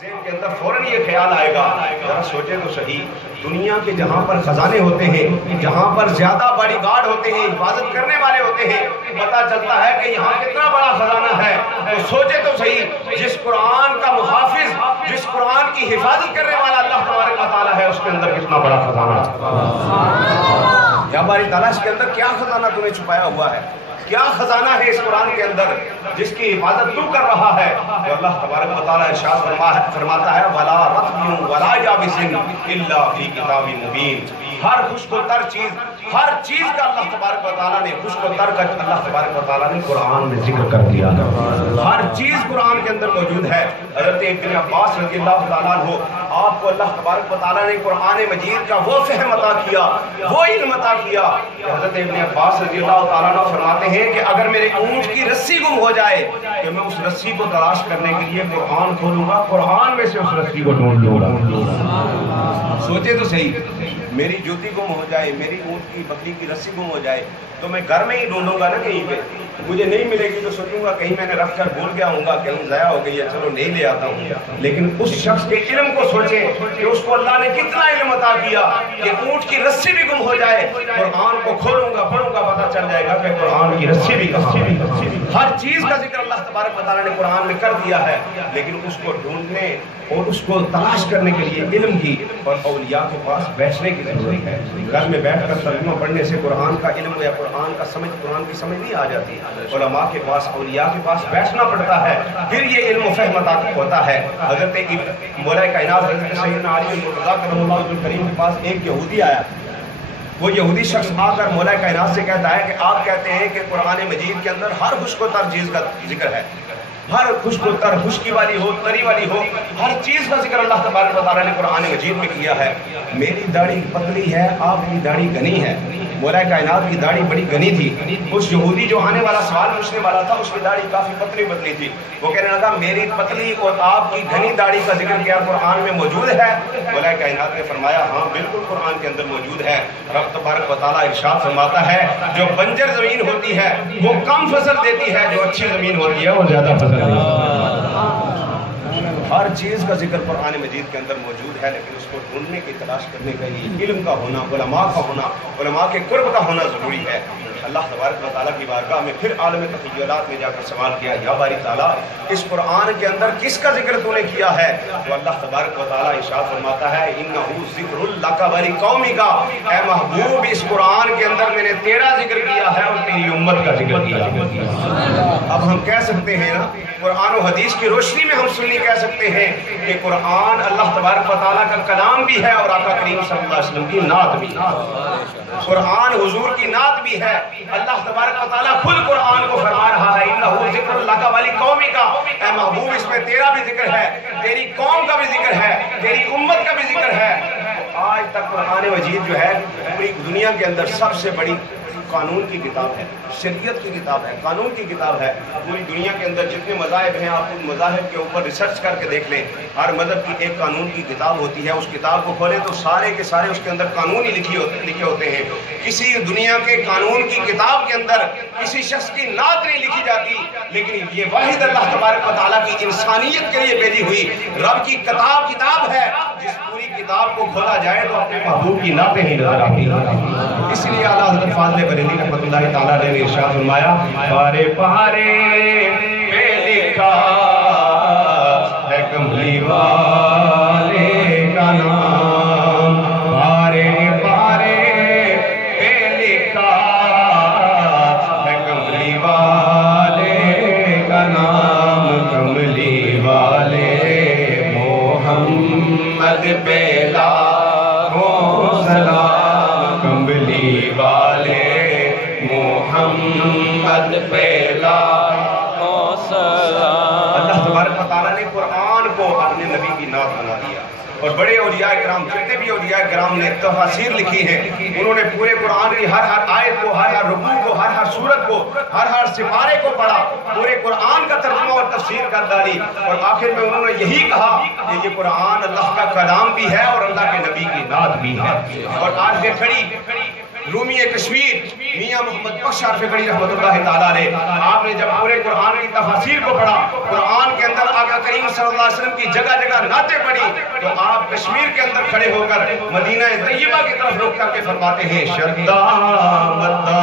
ذہن کے اندر فوراً یہ خیال آئے گا، ذرا سوچیں تو صحیح، دنیا کے جہاں پر خزانے ہوتے ہیں، جہاں پر زیادہ باڈی گارڈ ہوتے ہیں، حفاظت کرنے والے ہوتے ہیں، پتہ چلتا ہے کہ یہاں کتنا بڑا خزانہ ہے۔ تو سوچیں تو صحیح، جس قرآن کا محافظ، جس قرآن کی حفاظت کرنے والا اللہ تبارک و تعالیٰ ہے، اس کے اندر کتنا بڑا خزانہ ہے۔ یا باری تعالیٰ، اس کے اندر کیا خزانہ تمہیں چھپایا ہوا ہے؟ کیا خزانہ ہے اس قرآن کے اندر جس کی حفاظت تو کر رہا ہے؟ تو اللہ تبارک و تعالیٰ ارشاد فرماتا ہے وَلَا رَطْبٍ وَلَا يَابِسٍ إِلَّا فِي كِتَابٍ مُبِينٍ۔ ہر خشک و تر چیز، ہر چیز کا اللہ تبارک و تعالیٰ نے، خشک و تر کا اللہ تبارک و تعالیٰ نے قرآن میں ذکر کر دیا۔ ہر چیز قرآن کے اندر موجود ہے۔ حضرت ابن عباس رضی اللہ تعالیٰ عنہ، آپ کو اللہ تبارک و تعالیٰ نے قرآن مجید کا وہ فہم عطا کیا، وہ علم عطا کیا کہ حضرت ابن عباس رضی اللہ تعالیٰ عنہ فرماتے ہیں کہ اگر میرے اونٹ کی رسی گم ہو جائے کہ میں اس رسی کو تلاش کرنے کے لیے قرآن کھولوں گا، قرآن میں سے اس رسی کو ڈھونڈ لوں گا۔ سوچے تو صحیح، میری جوتی گم ہو جائے، میری اونٹ کی بکری کی رسی گم ہو جائے تو میں گھر میں ہی ڈھونڈوں گا نا کہیں پہ، مجھے نہیں ملے گی تو سوچوں گا کہیں میں نے رکھ کر بھول گیا ہوں گا، کہیں ضائع ہو گئی ہے، چلو نہیں لے آتا ہوں۔ لیکن اس شخص کے علم کو سوچیں کہ اس کو اللہ نے کتنا علم عطا کیا کہ اونٹ کی رسی بھی گم ہو جائے، قرآن کو کھولوں گا، پڑھوں گا، پتہ چل جائے گا کہ قرآن کی رسی بھی کہاں ہے۔ ہر چیز کا ذکر اللہ تبارک و تعالیٰ نے قرآن میں کر دیا ہے، لیکن اس کو ڈھونڈنے اور اس کو تلاش کرنے کے لیے علم کی اور اولیاء کے پاس بیٹھنے کی ضرورت ہے۔ گھر میں بیٹھ کر ترجمہ پڑھنے سے قرآن کا علم یا قرآن کا سمجھ، قرآن کی سمجھ نہیں آ جاتی۔ علماء کے پاس، اولیاء کے پاس بیٹھنا پڑتا ہے، پھر یہ علم و فہم عطا ہوتا ہے۔ حضرت مولا کائنات حضرت سیدنا علی المرتضیٰ کرم اللہ وجہہ الکریم کے پاس ایک یہودی آیا۔ وہ یہودی شخص آ کر مولا کائنات سے کہتا ہے کہ آپ کہتے ہیں کہ قرآن مجید کے اندر ہر خشک و تر چیز کا ذکر ہے، ہر خشک و تر، خشکی والی ہو، تری والی ہو، ہر چیز کا ذکر اللہ تبارک و تعالیٰ نے قرآن مجید میں کیا ہے۔ میری داڑھی پتلی ہے، آپ کی داڑھی گھنی ہے۔ مولا کائنات کی داڑھی بڑی گھنی تھی۔ اس یہودی جو آنے والا سوال پوچھنے والا تھا، اس کی داڑھی کافی پتلی پتلی تھی۔ وہ کہنے لگا میری پتلی اور آپ کی گھنی داڑھی کا ذکر کیا قرآن میں موجود ہے؟ مولا کائنات نے فرمایا ہاں بالکل قرآن کے اندر موجود ہے۔ رب تبارک و تعالیٰ ارشاد فرماتا ہے جو بنجر زمین ہوتی ہے وہ کم فصل دیتی ہے، جو اچھی زمین ہوتی ہے وہ زیادہ فصل دیتی ہے۔ ہر چیز کا ذکر قرآن مجید کے اندر موجود ہے، لیکن اس کو ڈھونڈنے کی تلاش کرنے کے لیے علم کا ہونا، علماء کا ہونا، علماء کے قرب کا ہونا ضروری ہے۔ اللہ تبارک و تعالیٰ کی بارگاہ میں پھر عالم تخیلات میں جا کر سوال کیا یا باری تعالیٰ اس قرآن کے اندر کس کا ذکر تو نے کیا ہے؟ تو اللہ تبارک و تعالیٰ ارشاد فرماتا ہے انہ ذکر لک ولقومک، اے محبوب اس قرآن کے اندر میں نے تیرا ذکر کیا ہے اور تیری امت کا ذکر کیا ہے۔ اب ہم کہہ سکتے ہیں نا، قرآن و حدیث کی روشنی میں ہم سنی کہہ سکتے ہیں کہ قرآن اللہ تبارک و تعالیٰ کا کلام بھی ہے اور آقا کریم صلی اللہ علیہ وسلم کی نعت بھی ہے۔ قرآن حضور کی نعت بھی ہے۔ اللہ تبارک و تعالیٰ خود قرآن کو فرما رہا ہے انہ ذکر لک ولقومک، اے محبوب اس میں تیرا بھی ذکر ہے، تیری قوم کا بھی ذکر ہے، تیری امت کا بھی ذکر ہے۔ آج تک قرآن مجید جو ہے پوری دنیا کے اندر سب سے بڑی قانون کی کتاب ہے، شریعت کی کتاب ہے، قانون کی کتاب ہے۔ پوری دنیا کے اندر جتنے مذاہب ہیں آپ ان مذاہب کے اوپر ریسرچ کر کے دیکھ لیں، ہر مذہب کی ایک قانون کی کتاب ہوتی ہے۔ اس کتاب کو کھولیں تو سارے کے سارے اس کے اندر قانون ہی لکھے ہوتے ہیں۔ کسی دنیا کے قانون کی کتاب کے اندر کسی شخص کی نعت نہیں لکھی جاتی، لیکن یہ واحد اللہ تبارک و تعالیٰ کی انسانیت کے لیے بھیجی ہوئی رب کی کتاب ہے، جس پوری کتاب کو کھولا جائے تو اپنے محبوب کی نعتیں ہی نظر آتی ہیں۔ اس لیے اعلیٰ حضرت فاضل بریلوی رحمۃ اللہ تعالیٰ نے ارشاد فرمایا پارے پارے پہ لکھا ہے کملی والے کا نام، پارے پارے پہ لکھا ہے کملی والے کا نام، کملی والے محمد پہ لاکھوں سلام، کملی والے محمد پہ لاکھوں سلام۔ اللہ تبارک و تعالیٰ نے قرآن کو اپنے نبی کی نعت بنا دیا، اور بڑے اولیاء کرام جتنے بھی اولیاء کرام نے تفاسیر لکھی ہیں، انہوں نے پورے قرآن کی ہر آیت کو، ہر رکوع کو، ہر سورت کو، ہر سپارے کو پڑھا، پورے قرآن کا ترجمہ اور تفسیر کر ڈالی، اور آخر میں انہوں نے یہی کہا کہ یہ قرآن اللہ کا کلام بھی ہے اور اللہ کے نبی کی نعت بھی ہے۔ اور آج یہ کھڑی رومی کشمیر میاں محمد بخش عارف گڑھی رحمت اللہ تعالیٰ علیہ، آپ نے جب پورے قرآن کی تفاسیر کو پڑھا، قرآن کے اندر آقا کریم صلی اللہ علیہ وسلم کی جگہ جگہ نعتیں پڑھی، تو آپ کشمیر کے اندر کھڑے ہو کر مدینہ طیبہ کی طرف رخ کر کے فرماتے ہیں شدہ مدہ